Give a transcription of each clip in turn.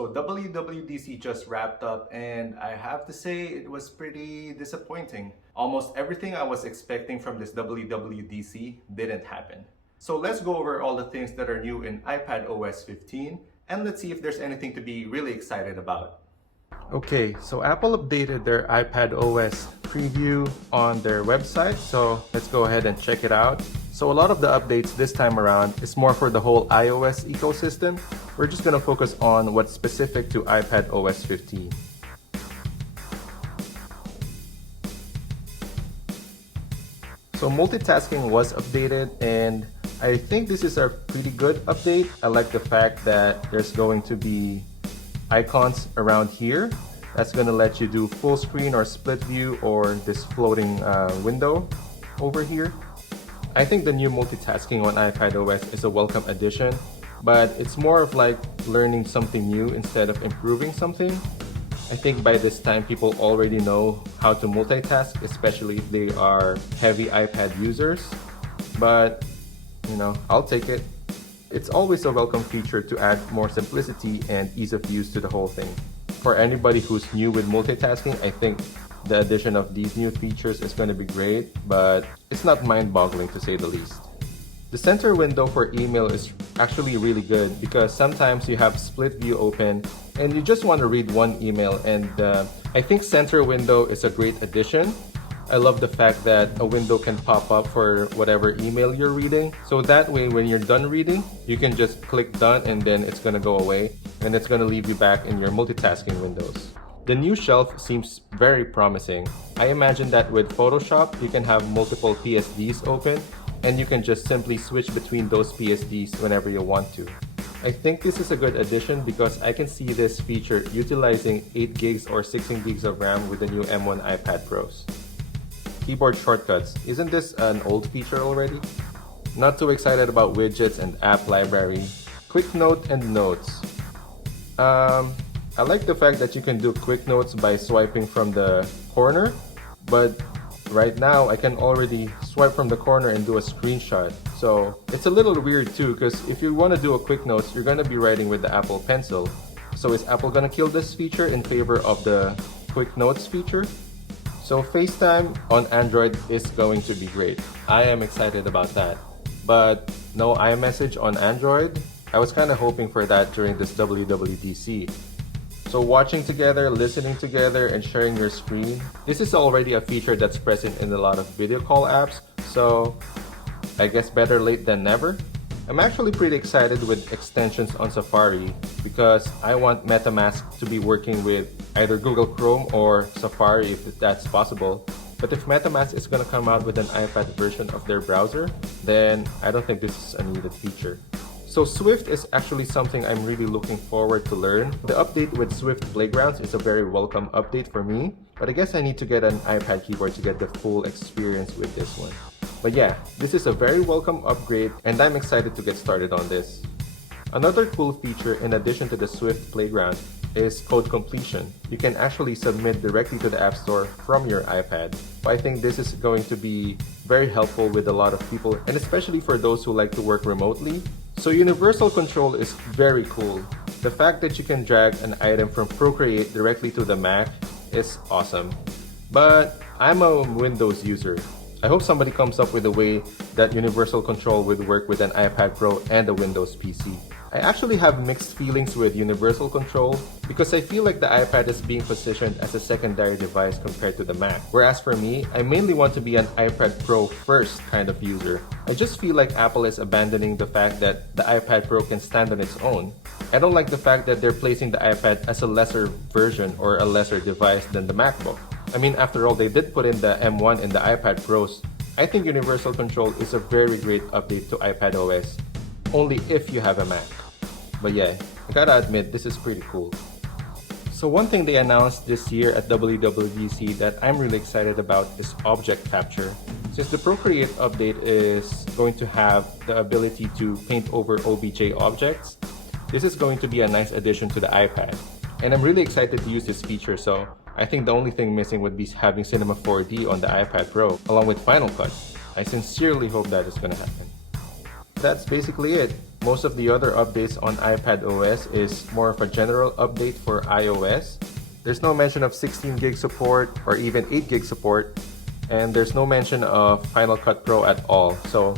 So WWDC just wrapped up and I have to say it was pretty disappointing. Almost everything I was expecting from this WWDC didn't happen. So let's go over all the things that are new in iPad OS 15 and let's see if there's anything to be really excited about. Okay, so Apple updated their iPad OS preview on their website, so let's go ahead and check it out. So a lot of the updates this time around is more for the whole iOS ecosystem. We're just going to focus on what's specific to iPad OS 15. So multitasking was updated and I think this is a pretty good update. I like the fact that there's going to be icons around here. That's going to let you do full screen or split view or this floating window over here. I think the new multitasking on iPad OS is a welcome addition, but it's more of like learning something new instead of improving something. I think by this time people already know how to multitask, especially if they are heavy iPad users, but you know, I'll take it. It's always a welcome feature to add more simplicity and ease of use to the whole thing. For anybody who's new with multitasking, I think the addition of these new features is going to be great, but it's not mind-boggling to say the least. The center window for email is actually really good because sometimes you have split view open and you just want to read one email, and I think center window is a great addition. I love the fact that a window can pop up for whatever email you're reading. So that way, when you're done reading, you can just click done and then it's going to go away and it's going to leave you back in your multitasking windows. The new shelf seems very promising. I imagine that with Photoshop, you can have multiple PSDs open and you can just simply switch between those PSDs whenever you want to. I think this is a good addition because I can see this feature utilizing 8 gigs or 16 gigs of RAM with the new M1 iPad Pros. Keyboard shortcuts. Isn't this an old feature already? Not too excited about widgets and app library. Quick Note and Notes. I like the fact that you can do quick notes by swiping from the corner, but right now I can already swipe from the corner and do a screenshot. So it's a little weird too, because if you want to do a quick notes, you're going to be writing with the Apple Pencil. So is Apple going to kill this feature in favor of the quick notes feature? So FaceTime on Android is going to be great. I am excited about that. But no iMessage on Android? I was kind of hoping for that during this WWDC. So watching together, listening together, and sharing your screen. This is already a feature that's present in a lot of video call apps. So I guess better late than never. I'm actually pretty excited with extensions on Safari because I want MetaMask to be working with either Google Chrome or Safari if that's possible. But if MetaMask is going to come out with an iPad version of their browser, then I don't think this is a needed feature. So Swift is actually something I'm really looking forward to learn. The update with Swift Playgrounds is a very welcome update for me, but I guess I need to get an iPad keyboard to get the full experience with this one. But yeah, this is a very welcome upgrade and I'm excited to get started on this. Another cool feature in addition to the Swift Playground is code completion. You can actually submit directly to the App Store from your iPad. I think this is going to be very helpful with a lot of people and especially for those who like to work remotely. So universal control is very cool. The fact that you can drag an item from Procreate directly to the Mac is awesome. But I'm a Windows user. I hope somebody comes up with a way that universal control would work with an iPad Pro and a Windows PC. I actually have mixed feelings with universal control because I feel like the iPad is being positioned as a secondary device compared to the Mac. Whereas for me, I mainly want to be an iPad Pro first kind of user. I just feel like Apple is abandoning the fact that the iPad Pro can stand on its own. I don't like the fact that they're placing the iPad as a lesser version or a lesser device than the MacBook. I mean, after all, they did put in the M1 in the iPad Pros. I think universal control is a very great update to iPad OS, only if you have a Mac. But yeah, I gotta admit, this is pretty cool. So one thing they announced this year at WWDC that I'm really excited about is object capture. Since the Procreate update is going to have the ability to paint over OBJ objects, this is going to be a nice addition to the iPad. And I'm really excited to use this feature, so I think the only thing missing would be having Cinema 4D on the iPad Pro, along with Final Cut. I sincerely hope that is going to happen. That's basically it. Most of the other updates on iPad OS is more of a general update for iOS. There's no mention of 16 gig support or even 8 gig support, and there's no mention of Final Cut Pro at all. So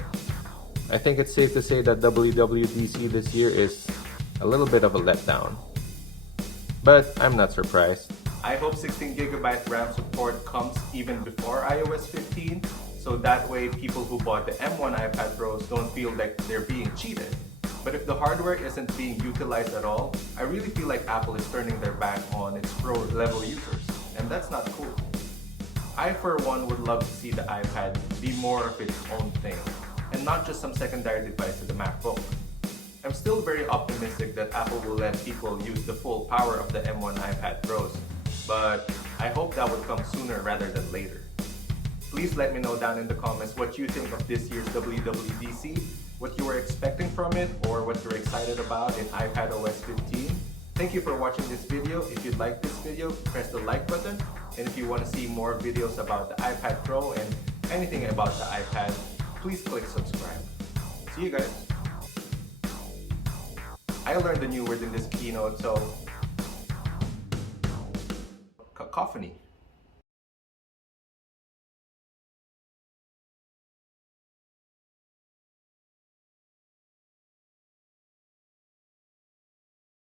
I think it's safe to say that WWDC this year is a little bit of a letdown. But I'm not surprised. I hope 16GB RAM support comes even before iOS 15, so that way people who bought the M1 iPad Pros don't feel like they're being cheated. But if the hardware isn't being utilized at all, I really feel like Apple is turning their back on its pro level users, and that's not cool. I for one would love to see the iPad be more of its own thing, and not just some secondary device to the MacBook. I'm still very optimistic that Apple will let people use the full power of the M1 iPad Pros, but I hope that would come sooner rather than later. Please let me know down in the comments what you think of this year's WWDC, what you were expecting from it, or what you're excited about in iPadOS 15. Thank you for watching this video. If you like this video, press the like button, and if you want to see more videos about the iPad Pro and anything about the iPad, please click subscribe. See you guys! I learned a new word in this keynote, so cacophony.